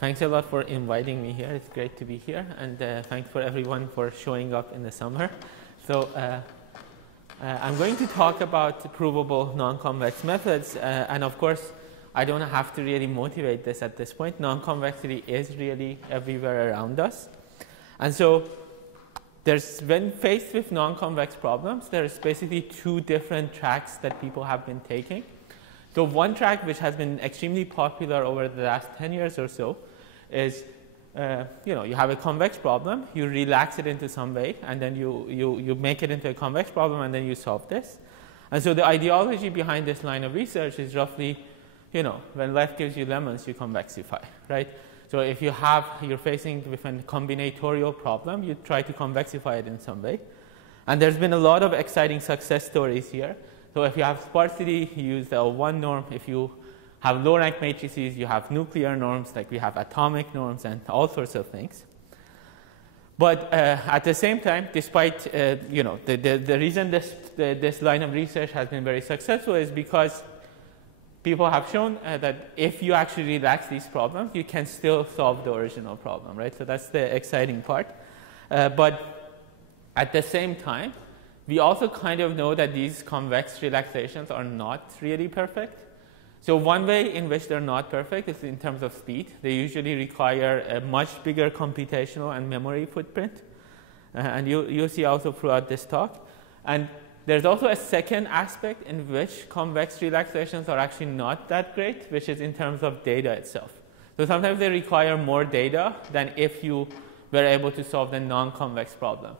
Thanks a lot for inviting me here. It's great to be here, and thanks for everyone for showing up in the summer. So I'm going to talk about provable non-convex methods, and of course, I don't have to really motivate this at this point. Non-convexity is really everywhere around us, and so when faced with non-convex problems, there's basically two different tracks that people have been taking. So one track which has been extremely popular over the last 10 years or so is, you have a convex problem, you relax it into some way, and then you make it into a convex problem, and then you solve this. And so the ideology behind this line of research is roughly, when life gives you lemons, you convexify, right? So if you're facing with a combinatorial problem, you try to convexify it in some way. And there's been a lot of exciting success stories here. So if you have sparsity, you use the L1 norm. If you have low rank matrices, you have nuclear norms, like we have atomic norms and all sorts of things. But at the same time, despite, the reason this line of research has been very successful is because people have shown that if you actually relax these problems, you can still solve the original problem, right? So that's the exciting part. But at the same time, we also kind of know that these convex relaxations are not really perfect. So one way in which they're not perfect is in terms of speed. They usually require a much bigger computational and memory footprint. And you'll see also throughout this talk. And there's also a second aspect in which convex relaxations are actually not that great, which is in terms of data itself. So sometimes they require more data than if you were able to solve the non-convex problem.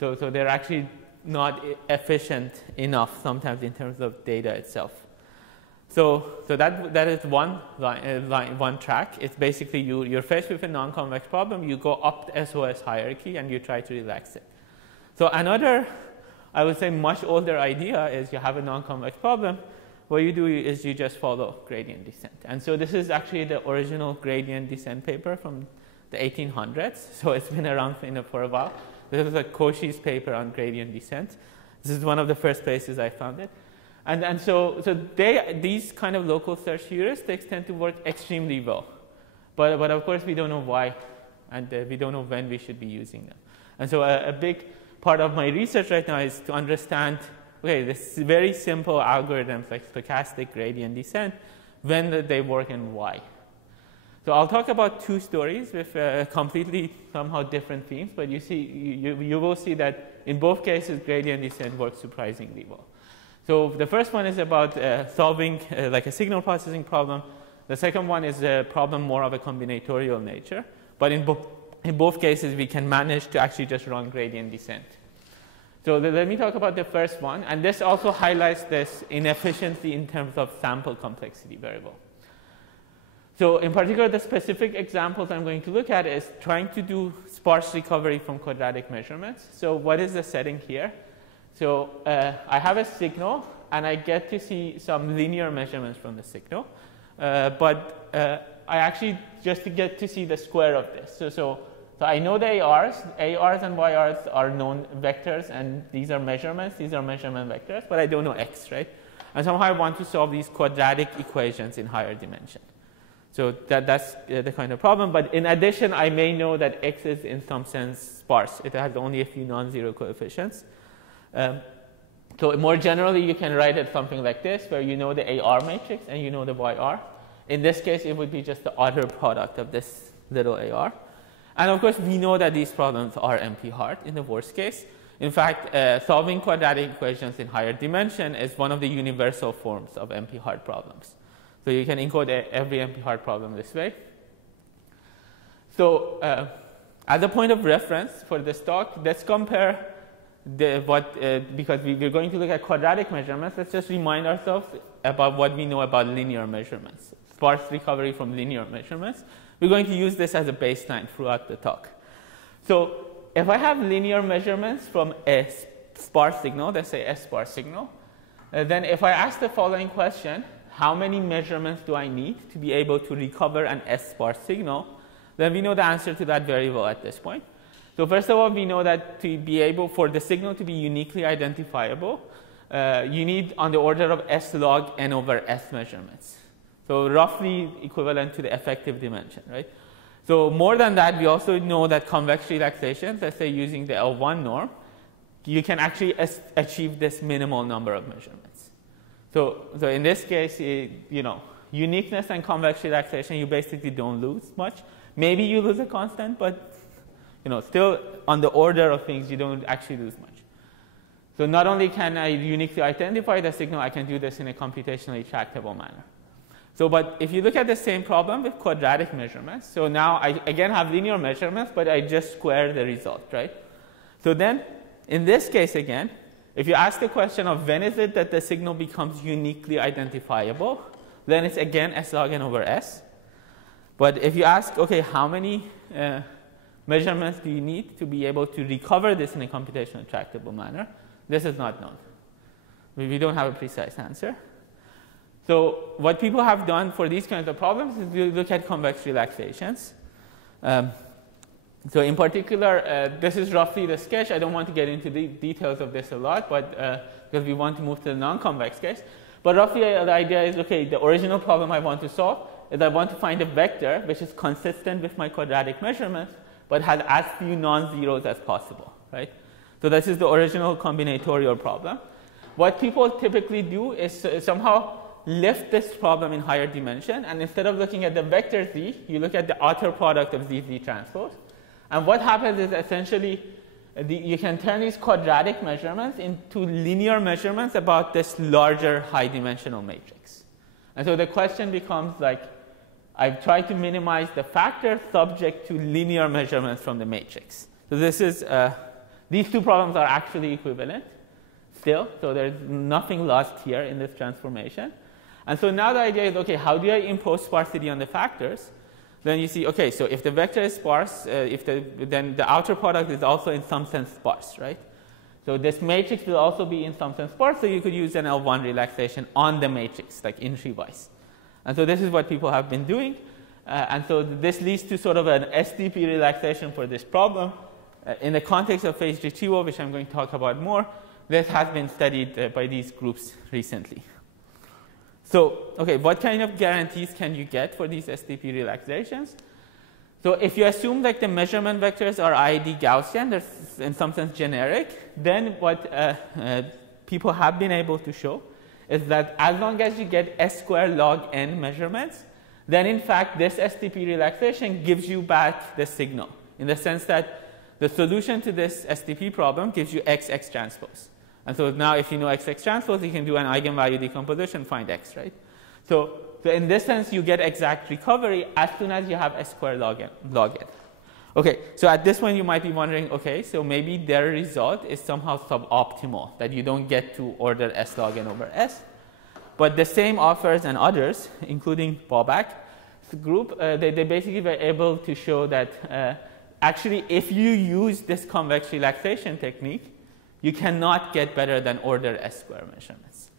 So they're actually not efficient enough sometimes in terms of data itself. So that is one track. It's basically you're faced with a non-convex problem, you go up the SOS hierarchy, and you try to relax it. So another, I would say, much older idea is you have a non-convex problem. What you do is you just follow gradient descent. And so this is actually the original gradient descent paper from the 1800s. So it's been around for a while. This is a Cauchy's paper on gradient descent. This is one of the first places I found it. And so these kind of local search heuristics tend to work extremely well. But of course, we don't know why, and we don't know when we should be using them. And so a big part of my research right now is to understand, okay, this very simple algorithms like stochastic gradient descent, when they work and why. So I'll talk about two stories with completely somehow different themes, but you will see that in both cases, gradient descent works surprisingly well. So the first one is about solving like a signal processing problem. The second one is a problem more of a combinatorial nature. But in both cases, we can manage to actually just run gradient descent. So let me talk about the first one. And this also highlights this inefficiency in terms of sample complexity variable. So in particular, the specific examples I'm going to look at is trying to do sparse recovery from quadratic measurements. So what is the setting here? So I have a signal, and I get to see some linear measurements from the signal. But I actually just get to see the square of this. So I know the ARs. ARs and YRs are known vectors, and these are measurements. These are measurement vectors, but I don't know X, right? And somehow I want to solve these quadratic equations in higher dimension. So that's the kind of problem. But in addition, I may know that X is in some sense sparse. It has only a few non-zero coefficients. So more generally, you can write it something like this, where you know the AR matrix and you know the YR. In this case, it would be just the order product of this little AR. And of course, we know that these problems are NP-hard in the worst case. In fact, solving quadratic equations in higher dimension is one of the universal forms of NP-hard problems. So you can encode every NP-hard problem this way. So as a point of reference for this talk, let's compare because we're going to look at quadratic measurements. Let's just remind ourselves about what we know about linear measurements, sparse recovery from linear measurements. We're going to use this as a baseline throughout the talk. So if I have linear measurements from a sparse signal, let's say a sparse signal, then if I ask the following question, how many measurements do I need to be able to recover an S-sparse signal, then we know the answer to that very well at this point. So first of all, we know that to be able for the signal to be uniquely identifiable, you need on the order of S log n over S measurements. So roughly equivalent to the effective dimension, right? So more than that, we also know that convex relaxations, let's say using the L1 norm, you can actually achieve this minimal number of measurements. So in this case, uniqueness and convex relaxation, you basically don't lose much. Maybe you lose a constant, but still on the order of things, you don't actually lose much. So not only can I uniquely identify the signal, I can do this in a computationally tractable manner. So, but if you look at the same problem with quadratic measurements, so now I again have linear measurements, but I just square the result, right? So then, in this case again, if you ask the question of when is it that the signal becomes uniquely identifiable, then it's again S log n over S. But if you ask, okay, how many measurements do you need to be able to recover this in a computational tractable manner, this is not known. We don't have a precise answer. So what people have done for these kinds of problems is we look at convex relaxations. So in particular, this is roughly the sketch. I don't want to get into the details of this a lot, but because we want to move to the non-convex case. But roughly the idea is, okay, the original problem I want to solve is I want to find a vector which is consistent with my quadratic measurements, but has as few non-zeros as possible, right? So this is the original combinatorial problem. What people typically do is somehow lift this problem in higher dimension, and instead of looking at the vector z, you look at the outer product of z transpose. And what happens is essentially you can turn these quadratic measurements into linear measurements about this larger high dimensional matrix. And so the question becomes like, I've tried to minimize the factor subject to linear measurements from the matrix. So this is, these two problems are actually equivalent still. So there's nothing lost here in this transformation. And so now the idea is, okay, how do I impose sparsity on the factors? Then you see, okay, so if the vector is sparse, then the outer product is also in some sense sparse, right? So this matrix will also be in some sense sparse, so you could use an L1 relaxation on the matrix, like entry-wise. And so this is what people have been doing. And so this leads to sort of an SDP relaxation for this problem. In the context of phase retrieval, which I'm going to talk about more, this has been studied by these groups recently. So, okay, what kind of guarantees can you get for these SDP relaxations? So if you assume like the measurement vectors are IID Gaussian, they're in some sense generic, then what people have been able to show is that as long as you get S squared log n measurements, then in fact this SDP relaxation gives you back the signal, in the sense that the solution to this SDP problem gives you XX transpose. And so now if you know XX transpose, you can do an eigenvalue decomposition, find X, right? So in this sense, you get exact recovery as soon as you have S squared log n. Okay, so at this point, you might be wondering, okay, so maybe their result is somehow suboptimal, that you don't get to order S log n over S. But the same authors and others, including Bobak's group, they basically were able to show that actually if you use this convex relaxation technique, you cannot get better than ordered S squared measurements.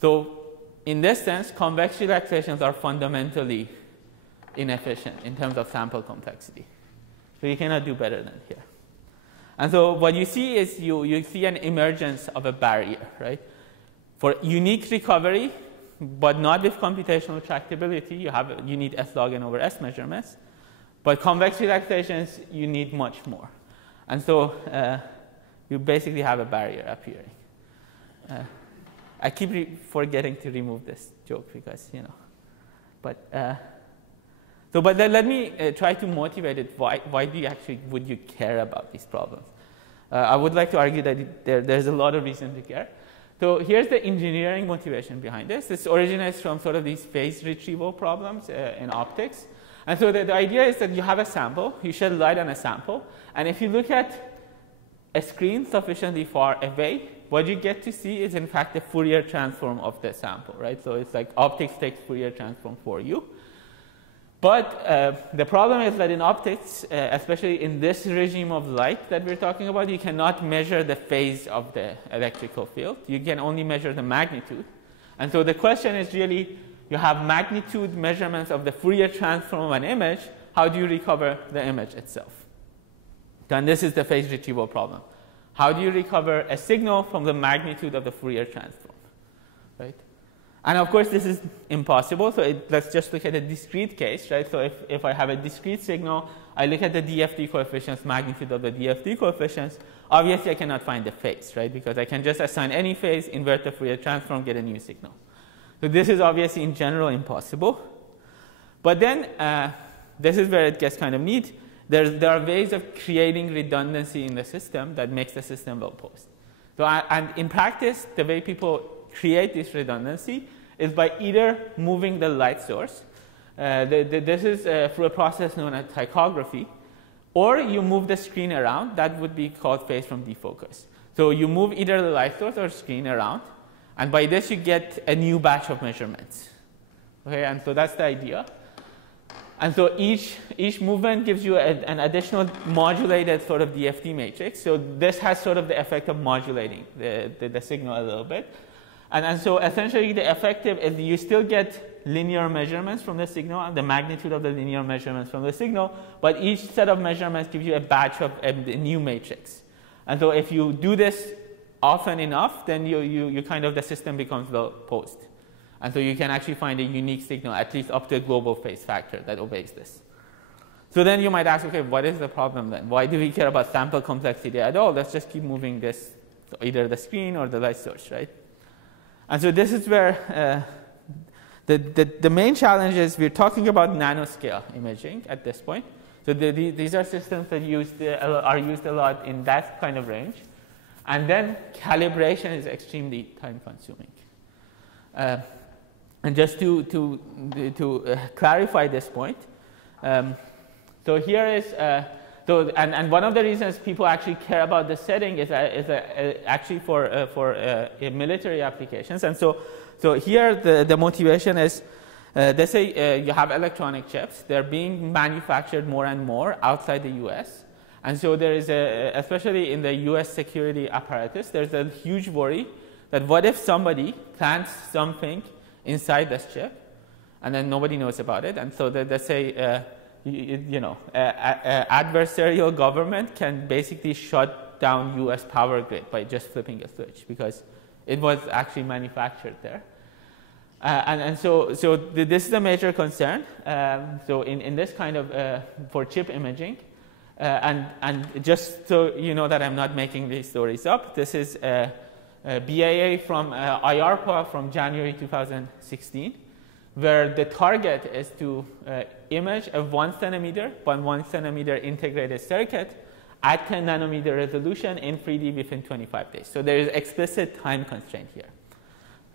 So in this sense, convex relaxations are fundamentally inefficient in terms of sample complexity. So you cannot do better than here. And so what you see is you see an emergence of a barrier, right? For unique recovery, but not with computational tractability, you need S log n over S measurements. But convex relaxations, you need much more. And so you basically have a barrier appearing. I keep forgetting to remove this joke because, but but let me try to motivate it. Why do you actually would you care about these problems? I would like to argue that there's a lot of reason to care. So here's the engineering motivation behind this. This originates from sort of these phase retrieval problems in optics. And so the idea is that you have a sample, you shed light on a sample, and if you look at a screen sufficiently far away, what you get to see is in fact the Fourier transform of the sample, right? So it's like optics takes Fourier transform for you. But the problem is that in optics, especially in this regime of light that we're talking about, you cannot measure the phase of the electrical field. You can only measure the magnitude. And so the question is really, you have magnitude measurements of the Fourier transform of an image. How do you recover the image itself? And this is the phase retrieval problem. How do you recover a signal from the magnitude of the Fourier transform, right? And of course, this is impossible. So let's just look at a discrete case, right? So if I have a discrete signal, I look at the DFT coefficients, magnitude of the DFT coefficients. Obviously, I cannot find the phase, right? Because I can just assign any phase, invert the Fourier transform, get a new signal. So this is obviously in general impossible. But then this is where it gets kind of neat. There are ways of creating redundancy in the system that makes the system well posed. So and in practice, the way people create this redundancy is by either moving the light source. This is through a process known as tychography. Or you move the screen around. That would be called phase from defocus. So you move either the light source or screen around. And by this, you get a new batch of measurements. Okay, and so that's the idea. And so each movement gives you an additional modulated sort of DFT matrix. So this has sort of the effect of modulating the signal a little bit. And so essentially the effective is you still get linear measurements from the signal and the magnitude of the linear measurements from the signal, but each set of measurements gives you a batch of a new matrix. And so if you do this often enough, then you kind of the system becomes well posed. And so you can actually find a unique signal, at least up to a global phase factor that obeys this. So then you might ask, okay, what is the problem then? Why do we care about sample complexity at all? Let's just keep moving this, so either the screen or the light source, right? And so this is where the main challenge is we're talking about nano-scale imaging at this point. So these are systems that are used a lot in that kind of range. And then calibration is extremely time-consuming. And just to clarify this point, so here is and one of the reasons people actually care about this setting is actually for military applications. And so here the motivation is let's say you have electronic chips. They're being manufactured more and more outside the U.S. And so there is especially in the U.S. security apparatus, there's a huge worry that what if somebody plants something inside this chip, and then nobody knows about it, and so they say, adversarial government can basically shut down U.S. power grid by just flipping a switch because it was actually manufactured there, and so this is a major concern. So in this kind of for chip imaging, and just so you know that I'm not making these stories up, this is BAA from IARPA from January 2016, where the target is to image a 1 centimeter by 1 centimeter integrated circuit at 10 nanometer resolution in 3D within 25 days. So there is explicit time constraint here.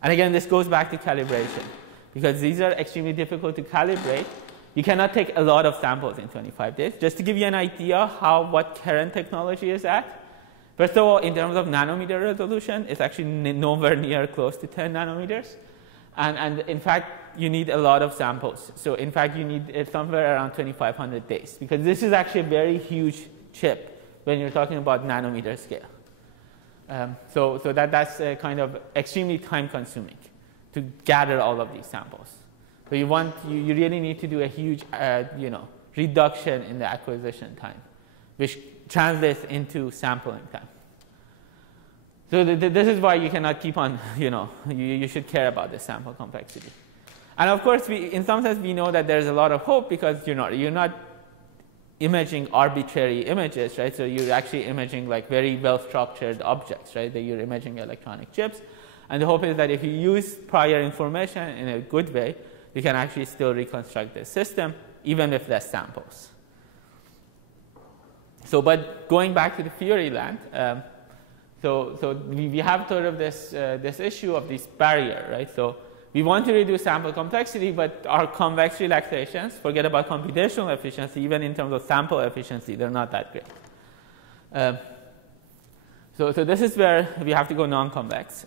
And again, this goes back to calibration, because these are extremely difficult to calibrate. You cannot take a lot of samples in 25 days. Just to give you an idea what current technology is at, first of all, in terms of nanometer resolution, it's actually nowhere near close to 10 nanometers. And in fact, you need a lot of samples. So in fact, you need somewhere around 2,500 days, because this is actually a very huge chip when you're talking about nanometer scale. So that's kind of extremely time consuming to gather all of these samples. So you really need to do a huge reduction in the acquisition time, which translates into sampling time. So this is why you cannot keep on, you should care about the sample complexity. And of course, in some sense, we know that there's a lot of hope, because you're not imaging arbitrary images, right? So you're actually imaging like very well-structured objects, right? That you're imaging electronic chips. And the hope is that if you use prior information in a good way, you can actually still reconstruct the system, even with less samples. So, but going back to the theory land, so we have sort of this issue of this barrier, right? So we want to reduce sample complexity, but our convex relaxations, forget about computational efficiency, even in terms of sample efficiency, they're not that great. So this is where we have to go non-convex.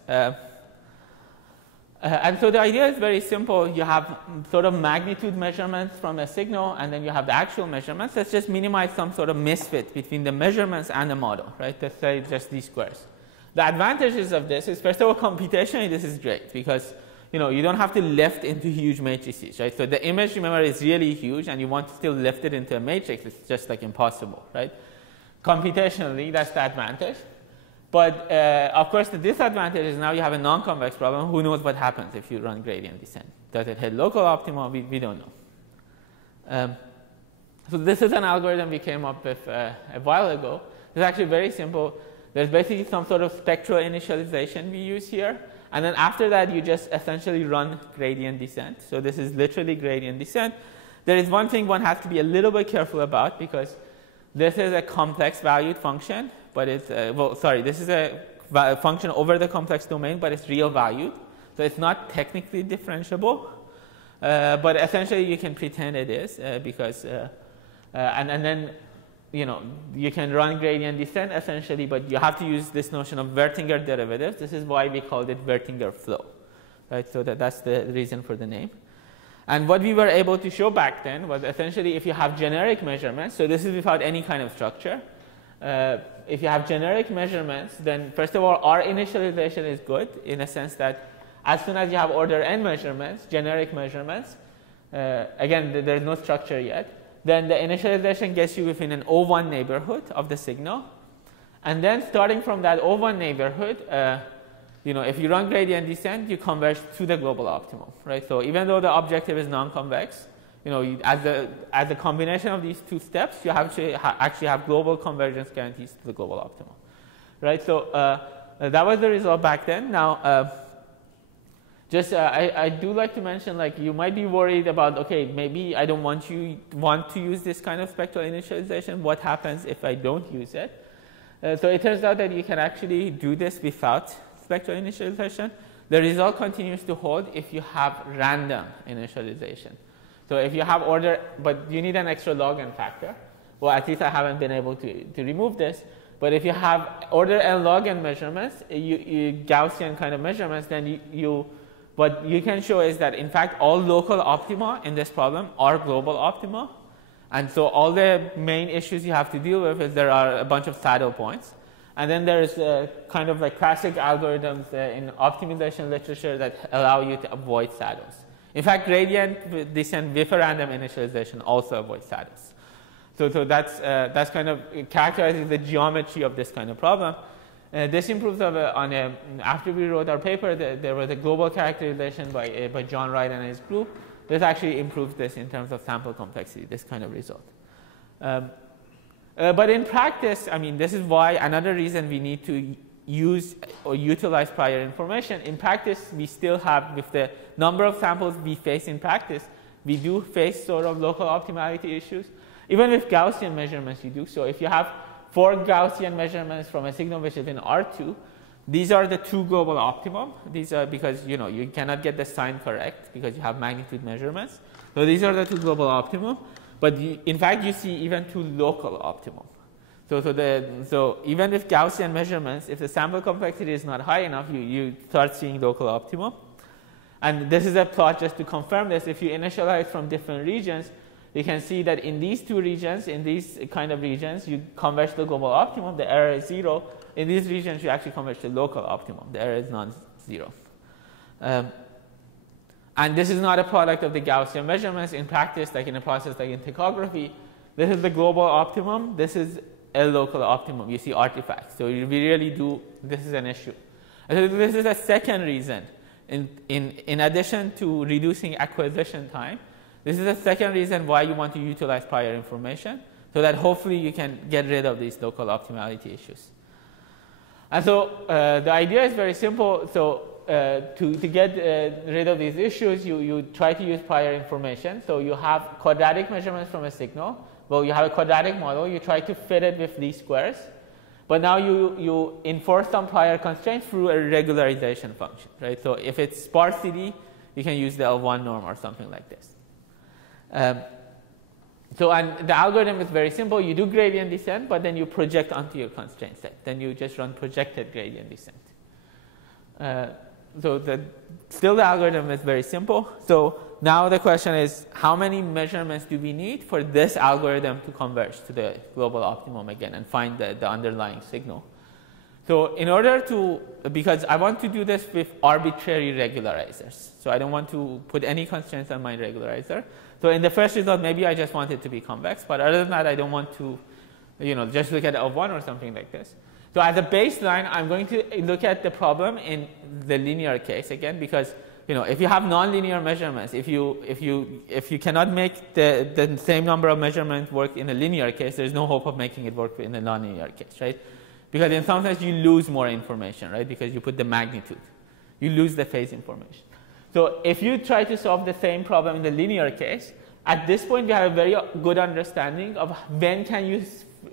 And so the idea is very simple. You have sort of magnitude measurements from a signal, and then you have the actual measurements. Let's just minimize some sort of misfit between the measurements and the model, right? Let's say just these squares. The advantages of this is, first of all, computationally, this is great, because you don't have to lift into huge matrices, right? So the image, remember, is really huge, and you want to still lift it into a matrix. It's just like impossible, right? Computationally, that's the advantage. But of course, the disadvantage is now you have a non-convex problem. Who knows what happens if you run gradient descent? Does it hit local optima? We don't know. So this is an algorithm we came up with a while ago. It's actually very simple. There's basically some sort of spectral initialization we use here. And then after that, you just essentially run gradient descent. So this is literally gradient descent. There is one thing one has to be a little bit careful about, because this is a complex valued function. But it's, this is a function over the complex domain, but it's real valued. So it's not technically differentiable. But essentially, you can pretend it is, because, and then, you can run gradient descent essentially, but you have to use this notion of Wertinger derivatives. This is why we called it Wertinger flow, right? So that's the reason for the name. And what we were able to show back then was essentially if you have generic measurements, so this is without any kind of structure. If you have generic measurements, then first of all, our initialization is good in a sense that as soon as you have order n measurements, generic measurements, again, there's no structure yet, then the initialization gets you within an O1 neighborhood of the signal. And then starting from that O1 neighborhood, if you run gradient descent, you converge to the global optimum, right? So even though the objective is non-convex, as a combination of these two steps, you have to actually have global convergence guarantees to the global optimum, right? So that was the result back then. Now, I do like to mention, like, you might be worried about, okay, maybe I don't want to use this kind of spectral initialization. What happens if I don't use it? So it turns out that you can actually do this without spectral initialization. The result continues to hold if you have random initialization. So if you have order, but you need an extra log n factor. Well, at least I haven't been able to remove this. But if you have order n log n measurements, Gaussian kind of measurements, then what you can show is that, in fact, all local optima in this problem are global optima. And so all the main issues you have to deal with is there are a bunch of saddle points. And then there's kind of like classic algorithms in optimization literature that allow you to avoid saddles. In fact, gradient descent with a random initialization also avoids saddles. So that's kind of characterizes the geometry of this kind of problem. This improves after we wrote our paper, there was a global characterization by John Wright and his group. This actually improves this in terms of sample complexity, this kind of result. But in practice, I mean, this is why another reason we need to use or utilize prior information. In practice, we still have, with the number of samples we face in practice, we do face sort of local optimality issues. Even with Gaussian measurements, you do. So if you have 4 Gaussian measurements from a signal which is in R2, these are the 2 global optimum. These are because you cannot get the sign correct because you have magnitude measurements. So these are the 2 global optimum. But in fact, you see even 2 local optimum. So even with Gaussian measurements, if the sample complexity is not high enough, you start seeing local optimum. And this is a plot just to confirm this. If you initialize from different regions, you can see that in these 2 regions, in these kind of regions, you converge to the global optimum. The error is 0. In these regions, you actually converge to local optimum. The error is non-zero. And this is not a product of the Gaussian measurements. In practice, like in a process like in topography, this is the global optimum. This is a local optimum. You see artifacts. So we really do, this is an issue. And so this is a second reason. In addition to reducing acquisition time, this is a second reason why you want to utilize prior information, so that hopefully you can get rid of these local optimality issues. And so the idea is very simple. So to get rid of these issues, you try to use prior information. So you have quadratic measurements from a signal. Well, you have a quadratic model. You try to fit it with these squares. But now you enforce some prior constraint through a regularization function, right? So if it's sparsity, you can use the L1 norm or something like this. And the algorithm is very simple. You do gradient descent, but then you project onto your constraint set. Then you just run projected gradient descent. Still the algorithm is very simple. So now the question is, how many measurements do we need for this algorithm to converge to the global optimum again and find the underlying signal? So in order to, because I want to do this with arbitrary regularizers. So I don't want to put any constraints on my regularizer. So in the first result, maybe I just want it to be convex. But other than that, I don't want to, just look at L1 or something like this. So as a baseline, I'm going to look at the problem in the linear case again, because if you have nonlinear measurements, if you cannot make the same number of measurements work in a linear case, there's no hope of making it work in a nonlinear case, right? Because in some sense you lose more information, right? Because you put the magnitude, you lose the phase information. So if you try to solve the same problem in the linear case, at this point we have a very good understanding of when can you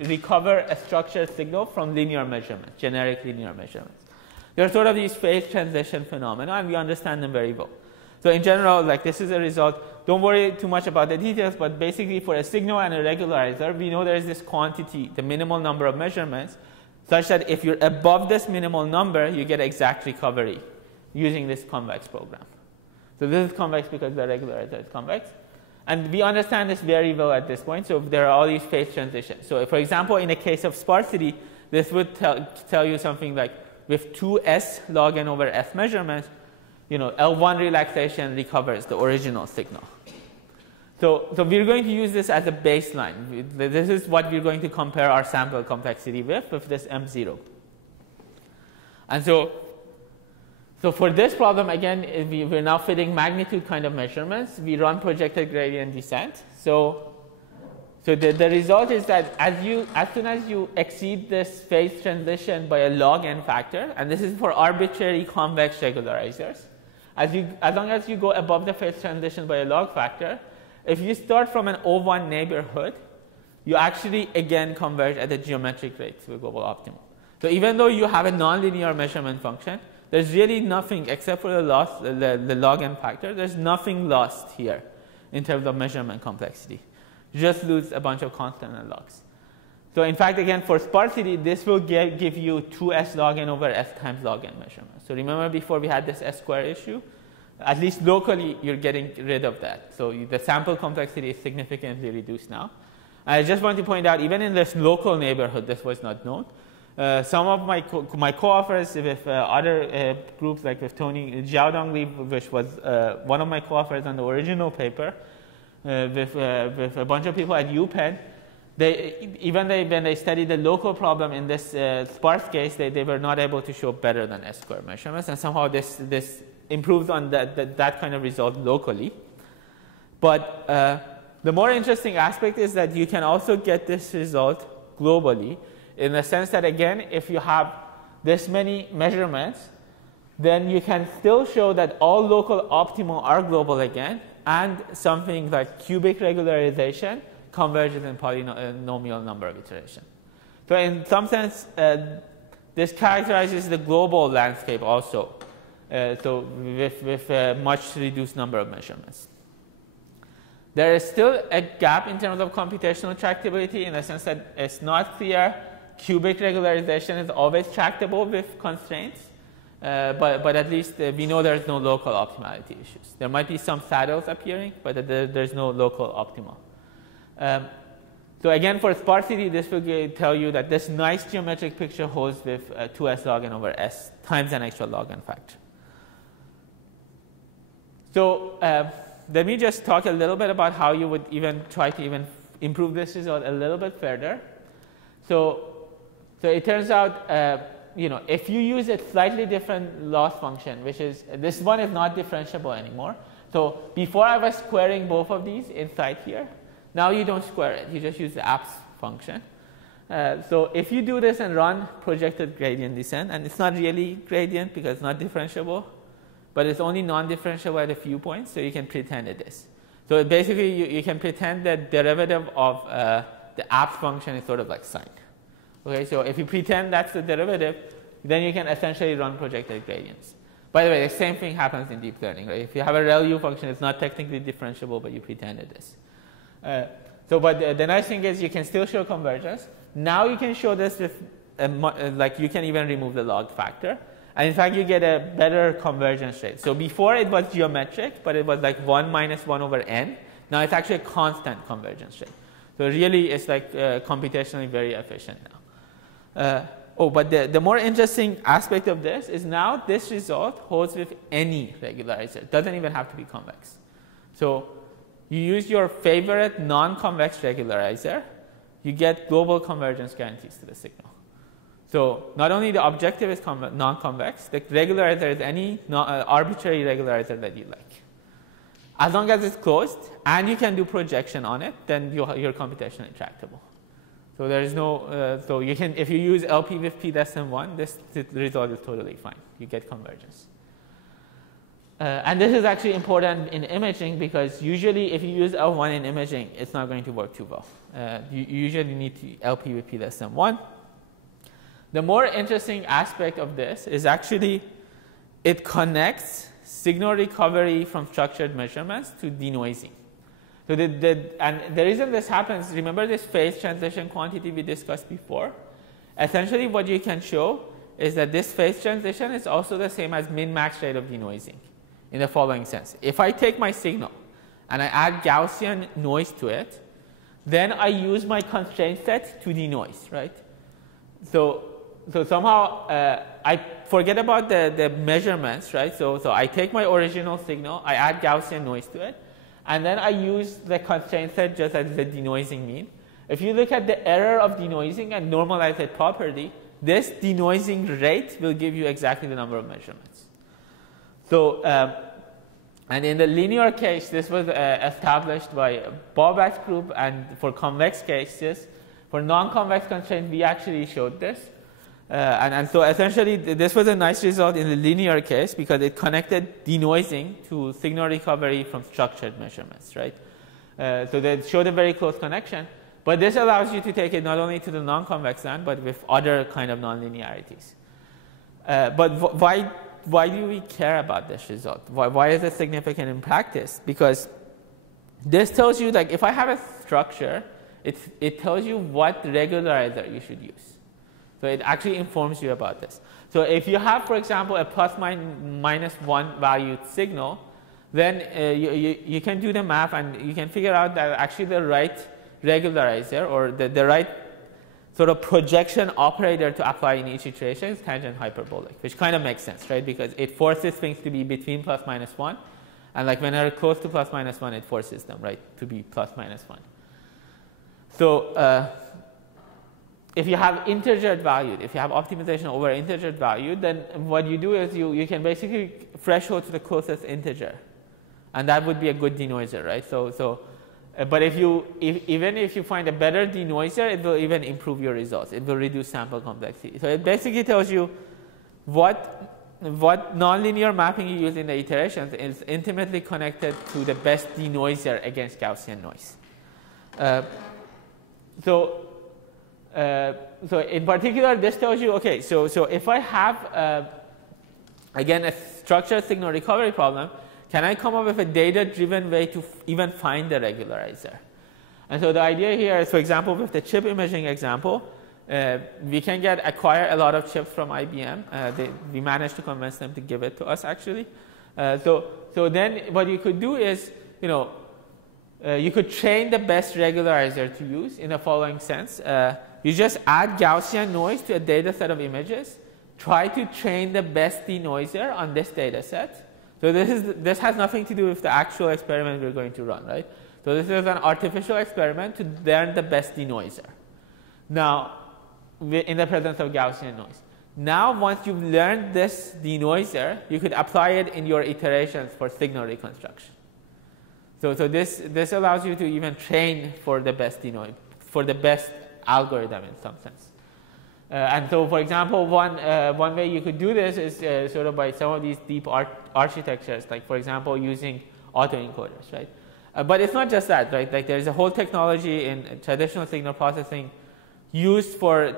recover a structured signal from linear measurements, generic linear measurements. There are sort of these phase transition phenomena, and we understand them very well. So in general, like this is a result. Don't worry too much about the details, but basically for a signal and a regularizer, we know there is this quantity, the minimal number of measurements, such that if you're above this minimal number, you get exact recovery using this convex program. So this is convex because the regularizer is convex. And we understand this very well at this point. So there are all these phase transitions. So if, for example, in a case of sparsity, this would tell you something like with 2s log n over s measurements, L1 relaxation recovers the original signal. So we're going to use this as a baseline. This is what we're going to compare our sample complexity with this M0. And so for this problem, again, we're now fitting magnitude kind of measurements. We run projected gradient descent. So the result is that as soon as you exceed this phase transition by a log n factor, and this is for arbitrary convex regularizers, as long as you go above the phase transition by a log factor, if you start from an O1 neighborhood, you actually again converge at a geometric rate to a global optimum. So even though you have a nonlinear measurement function, there's really nothing except for the log n factor. There's nothing lost here in terms of measurement complexity. You just lose a bunch of constant and logs. So in fact, again, for sparsity, this will give you 2s log n over s times log n measurements. So remember before we had this s square issue? At least locally, you're getting rid of that. So the sample complexity is significantly reduced now. I just want to point out, even in this local neighborhood, this was not known. Some of my co-authors with other groups, like with Tony Jiaodong Li, which was one of my co-authors on the original paper, with a bunch of people at UPenn, when they studied the local problem in this sparse case, they were not able to show better than s square measurements, and somehow this improves on that kind of result locally. But the more interesting aspect is that you can also get this result globally, in the sense that, again, if you have this many measurements, then you can still show that all local optima are global again, and something like cubic regularization converges in polynomial number of iteration. So in some sense, this characterizes the global landscape also, so with a much reduced number of measurements. There is still a gap in terms of computational tractability, in the sense that it's not clear cubic regularization is always tractable with constraints, but at least we know there's no local optimality issues. There might be some saddles appearing, but there's no local optima. So again, for sparsity, this will tell you that this nice geometric picture holds with 2s log n over s times an extra log n factor. So let me just talk a little bit about how you would even try to improve this result a little bit further. So it turns out, if you use a slightly different loss function, which is, this one is not differentiable anymore. So before I was squaring both of these inside here. Now you don't square it. You just use the apps function. So if you do this and run projected gradient descent, and it's not really gradient because it's not differentiable, but it's only non-differentiable at a few points, so you can pretend it is. So basically, you can pretend that derivative of the apps function is sort of like sine. Okay, so if you pretend that's the derivative, then you can essentially run projected gradients. By the way, the same thing happens in deep learning, right? If you have a ReLU function, it's not technically differentiable, but you pretend it is. But the nice thing is you can still show convergence. Now you can show this with, like you can even remove the log factor. And in fact, you get a better convergence rate. So before it was geometric, but it was like 1 minus 1 over n. Now it's actually a constant convergence rate. So really, it's like computationally very efficient now. But the more interesting aspect of this is now this result holds with any regularizer. It doesn't even have to be convex. So you use your favorite non-convex regularizer, you get global convergence guarantees to the signal. So not only the objective is non-convex, the regularizer is any arbitrary regularizer that you like. As long as it's closed and you can do projection on it, then you're computationally intractable. So there is no, so you can, if you use LP with p less than 1, this result is totally fine. You get convergence. And this is actually important in imaging because usually if you use L1 in imaging, it's not going to work too well. You usually need to LP with p less than 1. The more interesting aspect of this is actually it connects signal recovery from structured measurements to denoising. So and the reason this happens, remember this phase transition quantity we discussed before? Essentially what you can show is that this phase transition is also the same as min-max rate of denoising in the following sense. If I take my signal and I add Gaussian noise to it, then I use my constraint set to denoise, right? So somehow I forget about the measurements, right? So I take my original signal, I add Gaussian noise to it, and then I use the constraint set just as the denoising mean. If you look at the error of denoising and normalize that property, this denoising rate will give you exactly the number of measurements. So, and in the linear case, this was established by Bobak's group, and for convex cases, for non-convex constraints, we actually showed this. And so essentially, this was a nice result in the linear case because it connected denoising to signal recovery from structured measurements, right? So they showed a very close connection. But this allows you to take it not only to the non-convex end, but with other kind of nonlinearities. But why do we care about this result? Why is it significant in practice? Because this tells you, like, if I have a structure, it tells you what regularizer you should use. So it actually informs you about this. So if you have, for example, a plus minus 1 valued signal, then you can do the math and you can figure out that actually the right regularizer or the right sort of projection operator to apply in each iteration is tangent hyperbolic, which kind of makes sense, right? Because it forces things to be between plus minus 1. And like when they're close to plus minus 1, it forces them, right, to be plus minus 1. So if you have integer valued, if you have optimization over integer valued, then what you do is you can basically threshold to the closest integer. And that would be a good denoiser, right? But even if you find a better denoiser, it will even improve your results. It will reduce sample complexity. So it basically tells you what nonlinear mapping you use in the iterations is intimately connected to the best denoiser against Gaussian noise. So in particular, this tells you, okay, so if I have, again, a structured signal recovery problem, can I come up with a data-driven way to even find the regularizer? And so the idea here is, for example, with the chip imaging example, we can acquire a lot of chips from IBM. We managed to convince them to give it to us, actually. So then what you could do is, you could train the best regularizer to use in the following sense. You just add Gaussian noise to a data set of images, try to train the best denoiser on this data set. So this has nothing to do with the actual experiment we're going to run, right? So this is an artificial experiment to learn the best denoiser. Now, in the presence of Gaussian noise. Now, once you've learned this denoiser, you could apply it in your iterations for signal reconstruction. So this allows you to even train for the best for the best algorithm in some sense. And so, for example, one way you could do this is sort of by some of these deep architectures, like, for example, using autoencoders, right? But it's not just that, right? Like, there's a whole technology in traditional signal processing used for,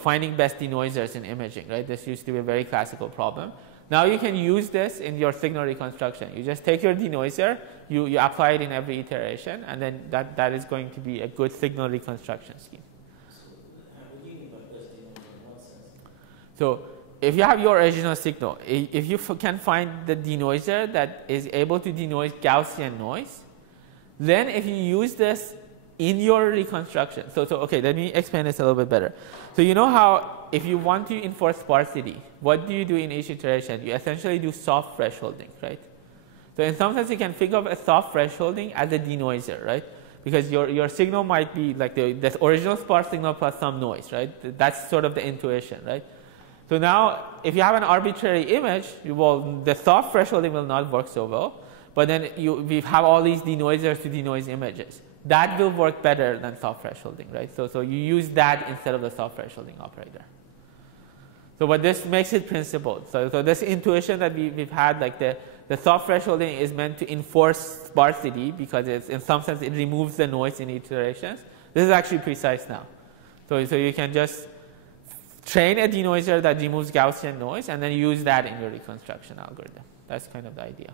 finding best denoisers in imaging, right? This used to be a very classical problem. Now you can use this in your signal reconstruction. You just take your denoiser, you apply it in every iteration, and then that is going to be a good signal reconstruction scheme. So if you have your original signal, if you can find the denoiser that is able to denoise Gaussian noise, then if you use this in your reconstruction, so okay, let me explain this a little bit better. So you know how if you want to enforce sparsity, what do you do in each iteration? You essentially do soft thresholding, right? So in some sense, you can think of a soft thresholding as a denoiser, right? because your signal might be like the original sparse signal plus some noise, right? That's sort of the intuition, right? So now, if you have an arbitrary image, well, the soft thresholding will not work so well. But then we have all these denoisers to denoise images. That will work better than soft thresholding, right? So you use that instead of the soft thresholding operator. So but this makes it principled. So this intuition that we've had, like the soft thresholding is meant to enforce sparsity because it's, in some sense it removes the noise in iterations. This is actually precise now. So you can just train a denoiser that removes Gaussian noise and then use that in your reconstruction algorithm. That's kind of the idea.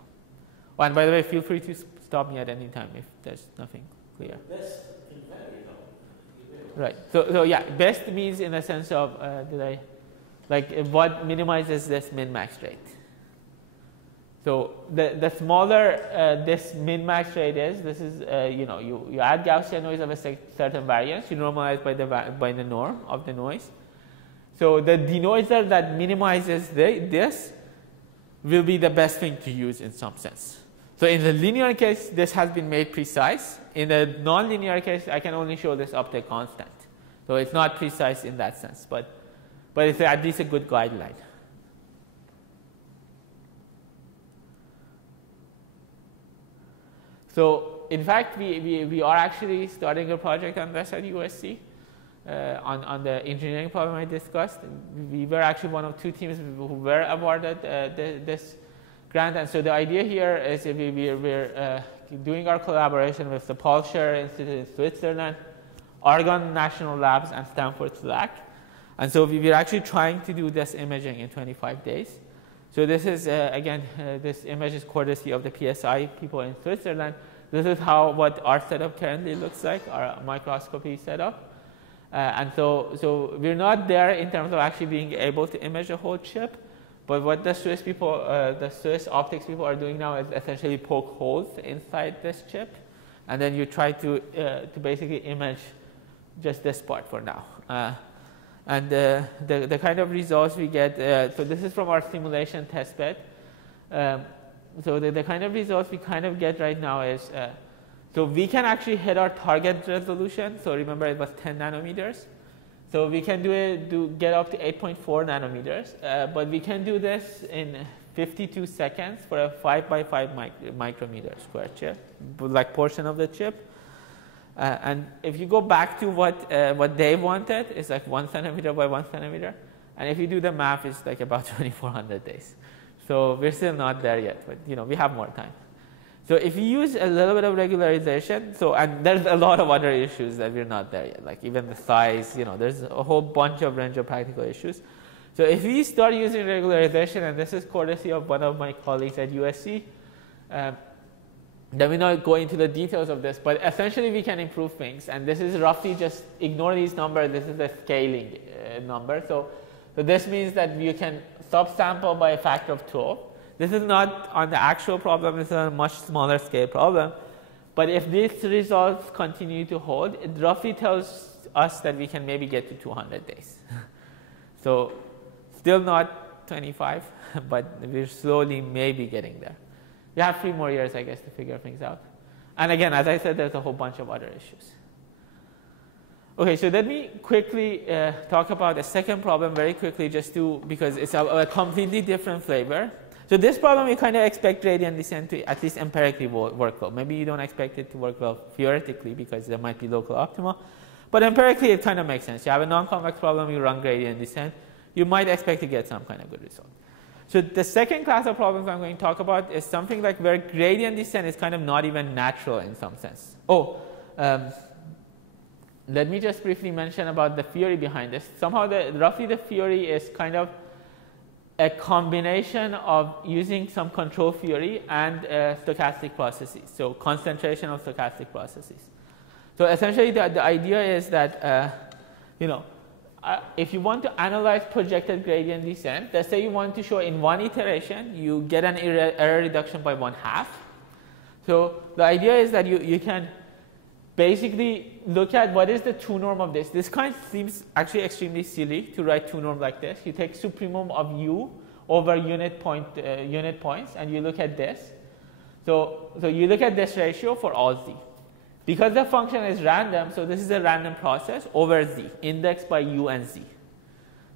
Oh, and by the way, feel free to stop me at any time if there's nothing clear. Best can vary though. Right. So yeah, best means in the sense of what minimizes this min-max rate. So the smaller this min-max rate is, this is you add Gaussian noise of a certain variance, you normalize by the norm of the noise. So the denoiser that minimizes this will be the best thing to use in some sense. So in the linear case, this has been made precise. In the nonlinear case, I can only show this up to a constant. So it's not precise in that sense, but it's at least a good guideline. So in fact, we are actually starting a project on this at USC. On the engineering problem I discussed, we were actually one of 2 teams who were awarded this grant. And so the idea here is we're doing our collaboration with the Paul Scherrer Institute in Switzerland, Argonne National Labs, and Stanford SLAC. And so we're actually trying to do this imaging in 25 days. So this is, again, this image is courtesy of the PSI people in Switzerland. This is what our setup currently looks like, our microscopy setup. And so we're not there in terms of actually being able to image a whole chip, but what the Swiss people, the Swiss optics people are doing now is essentially poke holes inside this chip, and then you try to basically image just this part for now. And the kind of results we get, so this is from our simulation testbed. So the kind of results we kind of get right now is, so we can actually hit our target resolution. So remember, it was 10 nanometers. So we can get up to 8.4 nanometers. But we can do this in 52 seconds for a 5 by 5 micrometer square chip, like portion of the chip. And if you go back to what they wanted, it's like 1 centimeter by 1 centimeter. And if you do the math, it's like about 2,400 days. So we're still not there yet, but we have more time. So if you use a little bit of regularization, and there's a lot of other issues that we're not there yet, like even the size, there's a whole bunch of range of practical issues. So if we start using regularization, and this is courtesy of one of my colleagues at USC, then we're not going into the details of this, but essentially we can improve things. And this is roughly, just ignore these numbers, this is a scaling number. So this means that you can subsample by a factor of 12. This is not on the actual problem, this is on a much smaller scale problem. But if these results continue to hold, it roughly tells us that we can maybe get to 200 days. So still not 25, but we're slowly maybe getting there. We have 3 more years, I guess, to figure things out. And again, as I said, there's a whole bunch of other issues. Okay, so let me quickly talk about the second problem very quickly, because it's a completely different flavor. So this problem, you kind of expect gradient descent to at least empirically work well. Maybe you don't expect it to work well theoretically because there might be local optima. But empirically, it kind of makes sense. You have a non-convex problem, you run gradient descent, you might expect to get some kind of good result. So the second class of problems I'm going to talk about is something like where gradient descent is kind of not even natural in some sense. Let me just briefly mention about the theory behind this. Somehow, roughly the theory is kind of a combination of using some control theory and stochastic processes, so concentration of stochastic processes. So essentially, the idea is that if you want to analyze projected gradient descent, let's say you want to show in one iteration, you get an error reduction by 1/2. So the idea is that you can basically look at what is the 2 norm of this. This kind seems actually extremely silly to write 2 norm like this. You take supremum of u over unit points, and you look at this. So you look at this ratio for all z. because the function is random, so this is a random process over z, indexed by u and z.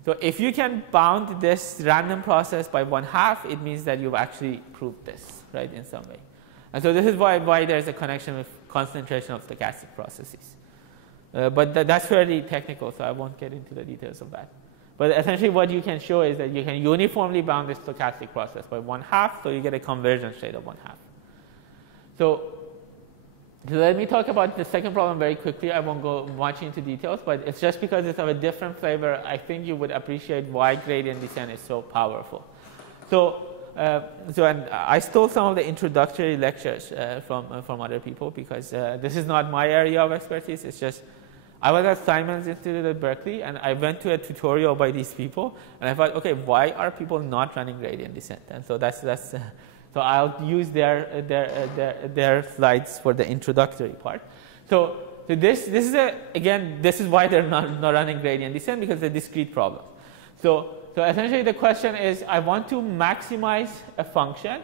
So if you can bound this random process by 1/2, it means that you've actually proved this, right, in some way. And so this is why there's a connection with concentration of stochastic processes. But that's fairly technical, so I won't get into the details of that. But essentially what you can show is that you can uniformly bound this stochastic process by 1/2, so you get a convergence rate of 1/2. So let me talk about the second problem very quickly. I won't go much into details, but it's just because it's of a different flavor, I think you would appreciate why gradient descent is so powerful. And I stole some of the introductory lectures from other people because this is not my area of expertise. It's just I was at Simon's Institute at Berkeley, and I went to a tutorial by these people, and I thought, okay, why are people not running gradient descent? And so so I'll use their slides for the introductory part. So this is this is why they're not running gradient descent, because it's a discrete problem. So essentially the question is, I want to maximize a function,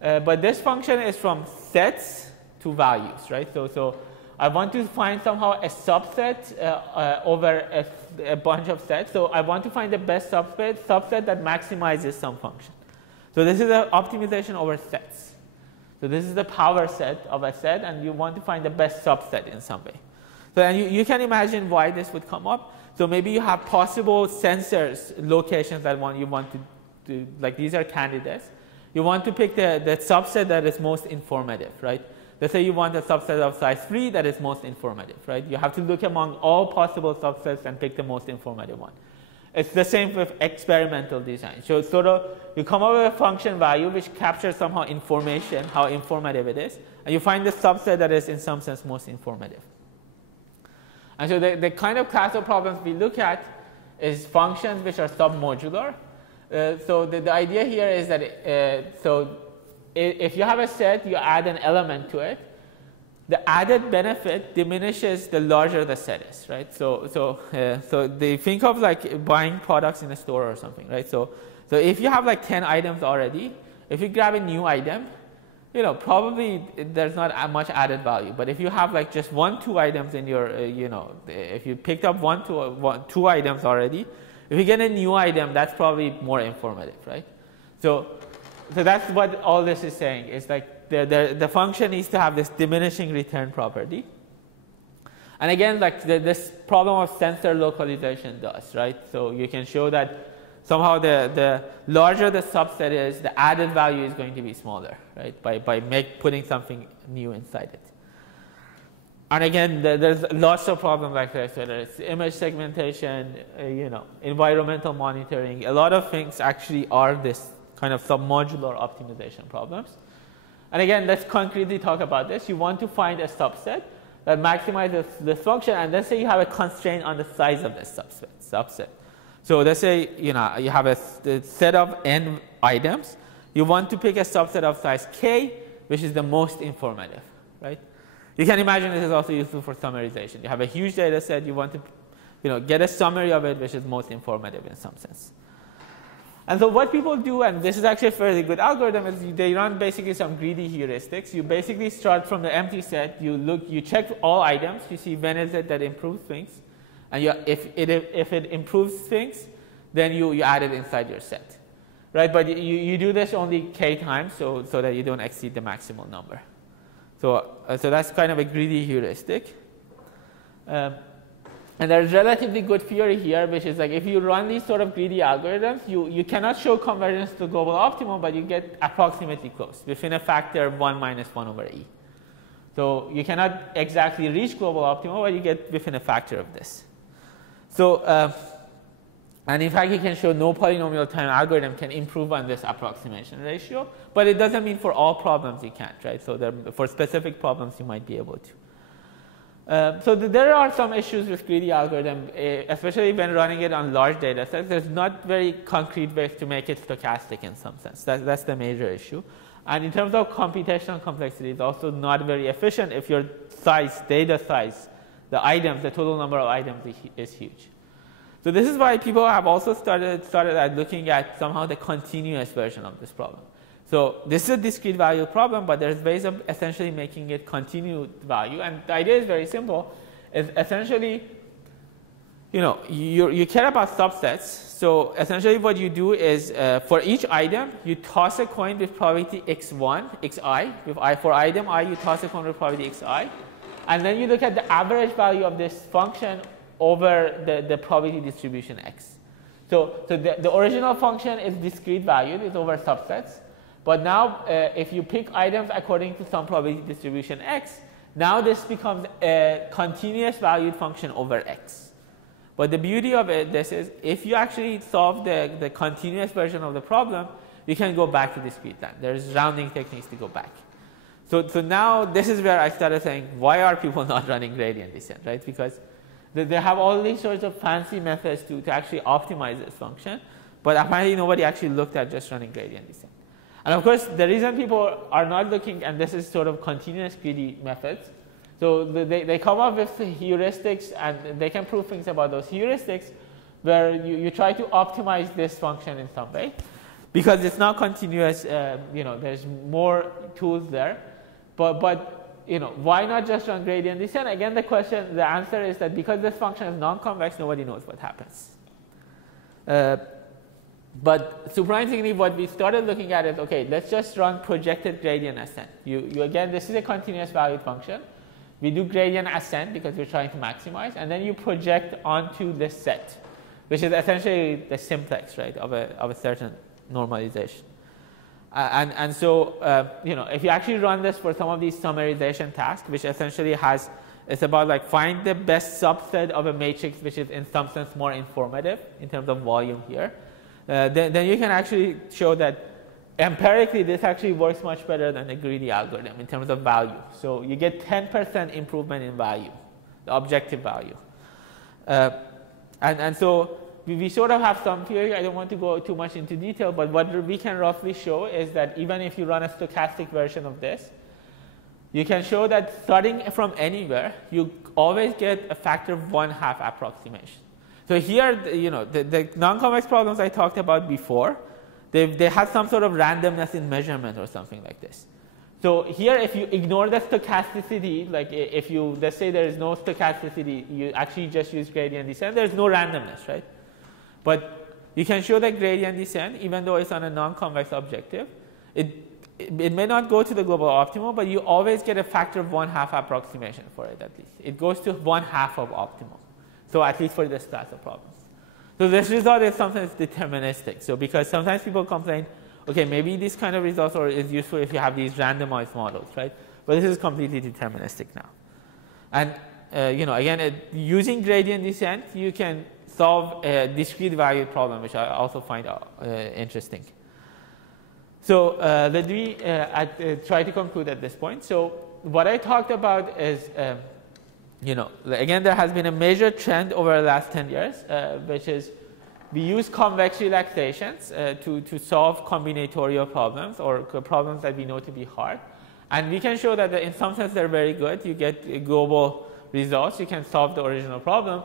but this function is from sets to values, right? So I want to find somehow a subset over a bunch of sets. So I want to find the best subset that maximizes some function. So this is an optimization over sets. So this is the power set of a set, and you want to find the best subset in some way. So and you can imagine why this would come up. So maybe you have possible sensors, locations that you want to do, like these are candidates. You want to pick the subset that is most informative, right? Let's say you want a subset of size 3 that is most informative, right? You have to look among all possible subsets and pick the most informative one. It's the same with experimental design. So sort of you come up with a function value which captures somehow information, how informative it is, and you find the subset that is in some sense most informative. And so the kind of class of problems we look at is functions which are submodular. So the idea here is that if you have a set, you add an element to it. The added benefit diminishes the larger the set is, right? So they think of like buying products in a store or something, right? So if you have like 10 items already, if you grab a new item, probably there's not much added value. But if you have like just 1-2 items in your, if you picked up 2 items already, if you get a new item, that's probably more informative, right? So that's what all this is saying. It's like the function needs to have this diminishing return property. And again, like this problem of sensor localization does, right? So you can show that somehow the larger the subset is, the added value is going to be smaller, right? By putting something new inside it. And again, there's lots of problems like this, whether it's image segmentation, environmental monitoring. A lot of things actually are this kind of submodular optimization problems. And again, let's concretely talk about this. You want to find a subset that maximizes this function, and let's say you have a constraint on the size of this subset. So let's say you have a set of n items. You want to pick a subset of size k, which is the most informative, right? You can imagine this is also useful for summarization. You have a huge data set. You want to get a summary of it, which is most informative in some sense. And so what people do, and this is actually a fairly good algorithm, is they run basically some greedy heuristics. You basically start from the empty set. You check all items. You see when is it that improves things. And if it improves things, then you add it inside your set, right? But you do this only k times, so that you don't exceed the maximal number. So that's kind of a greedy heuristic. And there's relatively good theory here, which is like if you run these sort of greedy algorithms, you cannot show convergence to global optimum, but you get approximately close within a factor of 1 minus 1 over e. So you cannot exactly reach global optimum, but you get within a factor of this. So, and in fact, you can show no polynomial time algorithm can improve on this approximation ratio, but it doesn't mean for all problems you can't, right? So for specific problems, you might be able to. So there are some issues with greedy algorithm, especially when running it on large data sets. There's not very concrete ways to make it stochastic in some sense. That's the major issue. And in terms of computational complexity, it's also not very efficient if your data size, the items, the total number of items is huge. So this is why people have also started at looking at somehow the continuous version of this problem. So this is a discrete value problem, but there's ways of essentially making it continued value. And the idea is very simple. It's essentially, you care about subsets. So essentially what you do is for each item, you toss a coin with probability x1, xi. For item I, you toss a coin with probability xi. And then you look at the average value of this function over the probability distribution x. So the original function is discrete valued, it's over subsets. But now if you pick items according to some probability distribution x, now this becomes a continuous valued function over x. But the beauty of this is if you actually solve the continuous version of the problem, you can go back to discrete time. There's rounding techniques to go back. So now this is where I started saying, why are people not running gradient descent, right? Because they have all these sorts of fancy methods to actually optimize this function. But apparently nobody actually looked at just running gradient descent. And of course, the reason people are not looking, and this is sort of continuous greedy methods, so they come up with heuristics, and they can prove things about those heuristics where you try to optimize this function in some way. Because it's not continuous, there's more tools there. But why not just run gradient descent? Again, the answer is that because this function is non-convex, nobody knows what happens. But surprisingly, what we started looking at is, okay, let's just run projected gradient ascent. Again, this is a continuous valued function. We do gradient ascent because we're trying to maximize, and then you project onto this set, which is essentially the simplex, right, of a certain normalization. So if you actually run this for some of these summarization tasks, which essentially it's about like find the best subset of a matrix, which is in some sense more informative in terms of volume here. Then you can actually show that empirically this actually works much better than the greedy algorithm in terms of value. So you get 10% improvement in value, the objective value. So we sort of have some theory. I don't want to go too much into detail, but what we can roughly show is that even if you run a stochastic version of this, you can show that starting from anywhere, you always get a factor of 1/2 approximation. So here, the non-convex problems I talked about before, they had some sort of randomness in measurement or something like this. So here, if you ignore the stochasticity, like if you, let's say there is no stochasticity, you actually just use gradient descent, there's no randomness, right? But you can show that gradient descent, even though it's on a non-convex objective, it may not go to the global optimal, but you always get a factor of 1/2 approximation for it at least. It goes to 1/2 of optimal. So at least for this class of problems. So this result is sometimes deterministic. So because sometimes people complain, okay, maybe this kind of results is useful if you have these randomized models, right? But this is completely deterministic now. And again, using gradient descent, you can solve a discrete value problem, which I also find interesting. So let me try to conclude at this point. So what I talked about is, again, there has been a major trend over the last 10 years, which is we use convex relaxations to solve combinatorial problems or problems that we know to be hard. And we can show that in some sense they're very good. You get global results. You can solve the original problem.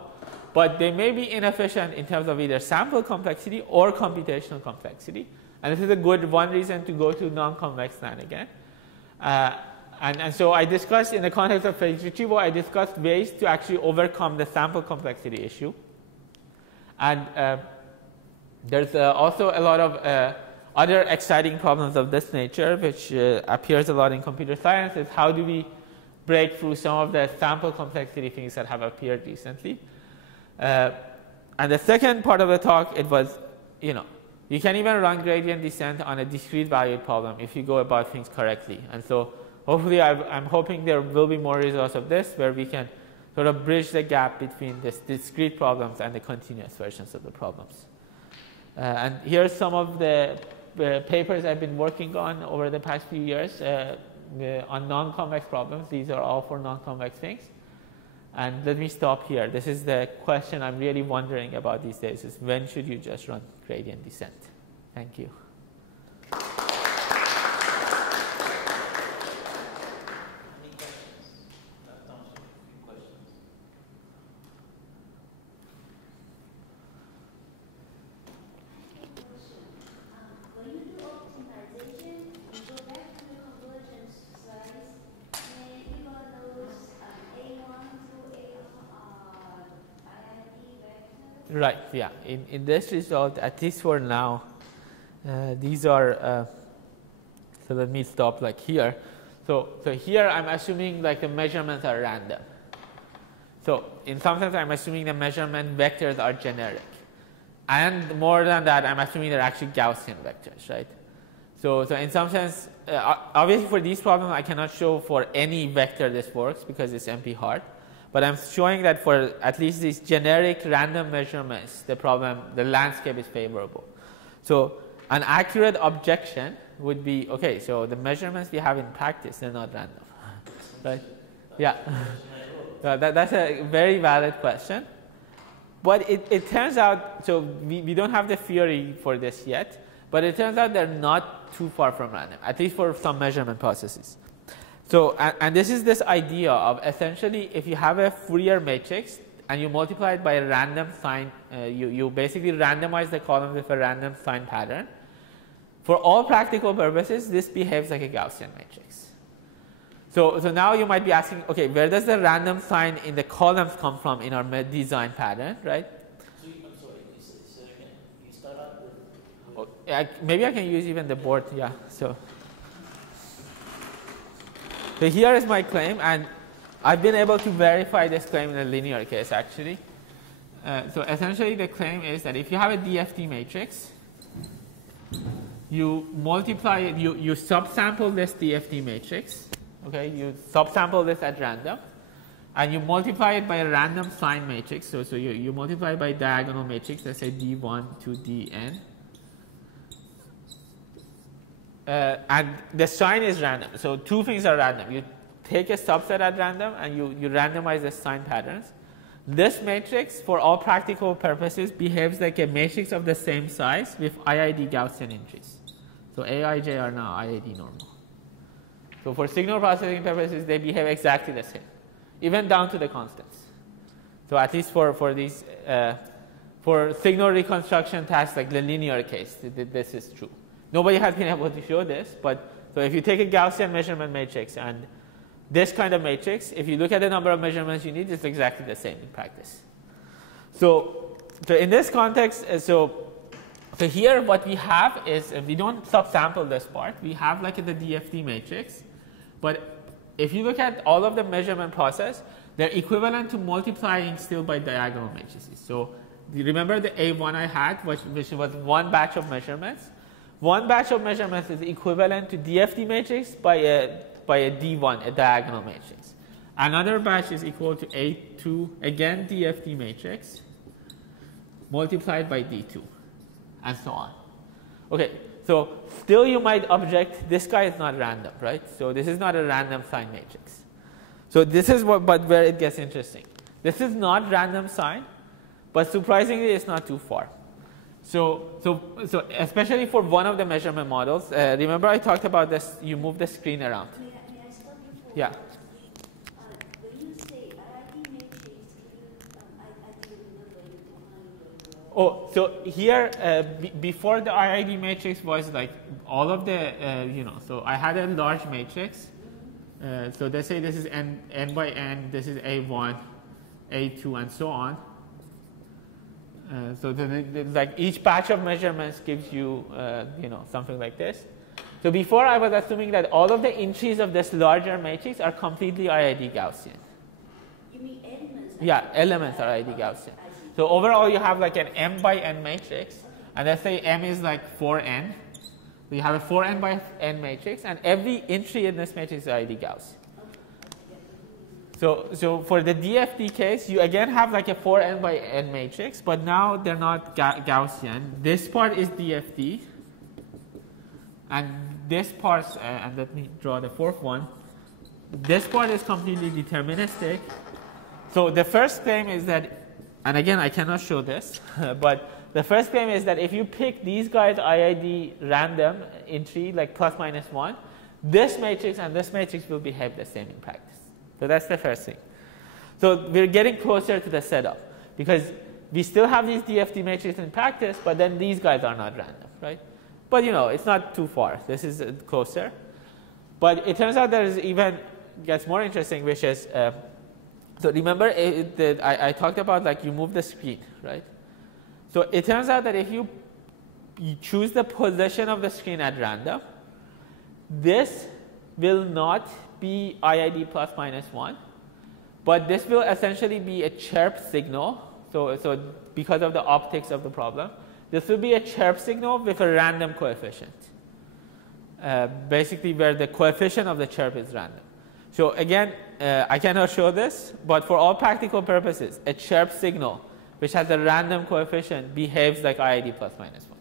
But they may be inefficient in terms of either sample complexity or computational complexity. And this is a good one reason to go to non-convex NAND again. And so I discussed, in the context of phase retrieval, I discussed ways to actually overcome the sample complexity issue. And there's also a lot of other exciting problems of this nature, which appears a lot in computer science, is how do we break through some of the sample complexity things that have appeared recently. And the second part of the talk, it was, you can even run gradient descent on a discrete valued problem if you go about things correctly. And so hopefully I'm hoping there will be more results of this where we can sort of bridge the gap between the discrete problems and the continuous versions of the problems. And here's some of the papers I've been working on over the past few years on non-convex problems. These are all for non-convex things. And let me stop here. This is the question I'm really wondering about these days, is when should you just run gradient descent? Thank you. When you do optimization, Right, yeah. In this result, at least for now, these are, so let me stop like here. So here I'm assuming like the measurements are random. So in some sense, I'm assuming the measurement vectors are generic. And more than that, I'm assuming they're actually Gaussian vectors, right? So in some sense, obviously for these problems, I cannot show for any vector this works because it's NP hard. But I'm showing that for at least these generic random measurements, the landscape is favorable. So an accurate objection would be, okay, so the measurements we have in practice, they're not random, right? Yeah, that's a very valid question. But it turns out, so we don't have the theory for this yet, but it turns out they're not too far from random, at least for some measurement processes. So, and this is this idea of essentially if you have a Fourier matrix and you multiply it by a random sign, you basically randomize the columns with a random sign pattern. For all practical purposes, this behaves like a Gaussian matrix. So now you might be asking, okay, where does the random sign in the columns come from in our design pattern, right? So I'm sorry, so again, you start out with Maybe I can use even the board, yeah. So here is my claim, and I've been able to verify this claim in a linear case actually. So essentially the claim is that if you have a DFT matrix, you multiply it, you subsample this DFT matrix, okay, you subsample this at random, and you multiply it by a random sign matrix. So you multiply by diagonal matrix, let's say D1 to Dn. And the sign is random. So two things are random. You take a subset at random and you randomize the sign patterns. This matrix, for all practical purposes, behaves like a matrix of the same size with IID Gaussian entries. So Aij are now IID normal. So for signal processing purposes, they behave exactly the same, even down to the constants. So at least for these, for signal reconstruction tasks like the linear case, this is true. Nobody has been able to show this, but so if you take a Gaussian measurement matrix and this kind of matrix, if you look at the number of measurements you need, it's exactly the same in practice. So in this context, so here what we have is, we don't subsample this part. We have like the DFT matrix, but if you look at all of the measurement process, they're equivalent to multiplying still by diagonal matrices. So you remember the A1 I had, which was one batch of measurements. One batch of measurements is equivalent to DFT matrix by a D1, a diagonal matrix. Another batch is equal to A2, again DFT matrix, multiplied by D2, and so on. Okay, so still you might object, this guy is not random, right? So this is not a random sign matrix. So this is but where it gets interesting. This is not random sign, but surprisingly it's not too far. So especially for one of the measurement models, remember I talked about this, you move the screen around. May I stop you for yeah. When you say IID matrix, I didn't remember you behind your Oh, so here, before the IID matrix was like all of the, so I had a large matrix. So let's say this is n by n, this is A1, A2, and so on. So like each batch of measurements gives you, something like this. So before I was assuming that all of the entries of this larger matrix are completely IID Gaussian. You mean elements? Yeah, elements are IID Gaussian. So overall you have like an m by n matrix, and let's say m is like 4n. So you have a 4n by n matrix, and every entry in this matrix is IID Gaussian. So for the DFT case, you again have like a 4n by n matrix, but now they're not Gaussian. This part is DFT, and this part, and let me draw the fourth one. This part is completely deterministic. So the first claim is that, and again I cannot show this, but the first claim is that if you pick these guys IID random entry like plus minus 1, this matrix and this matrix will behave the same in practice. So that's the first thing. So we're getting closer to the setup because we still have these DFT matrices in practice, but then these guys are not random, right? But it's not too far. This is closer. But it turns out there's even gets more interesting, which is, so remember I talked about like you move the screen, right? So it turns out that if you choose the position of the screen at random, this will not be IID plus minus 1, but this will essentially be a chirp signal. So because of the optics of the problem, this will be a chirp signal with a random coefficient, basically where the coefficient of the chirp is random. So again, I cannot show this, but for all practical purposes, a chirp signal which has a random coefficient behaves like IID plus minus 1.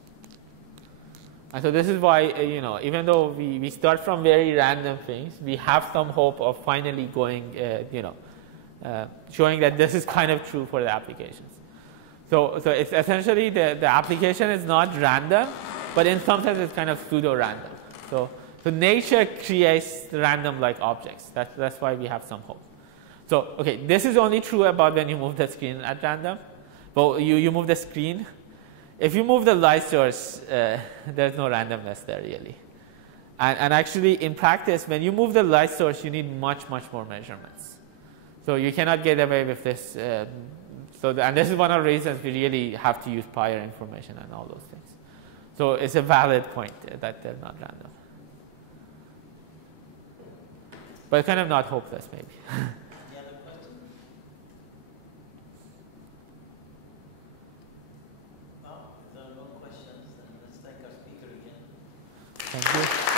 And so this is why, even though we start from very random things, we have some hope of finally going, showing that this is kind of true for the applications. So it's essentially the application is not random, but in some sense it's kind of pseudo-random. So nature creates random-like objects. That's why we have some hope. So okay, this is only true about when you move the screen at random. But you move the screen. If you move the light source, there's no randomness there really. And actually, in practice, when you move the light source, you need much, much more measurements. So you cannot get away with this. And this is one of the reasons we really have to use prior information and all those things. So it's a valid point that they're not random. But kind of not hopeless, maybe. Any other questions? Well, if there are no questions, then let's thank our speaker again. Thank you.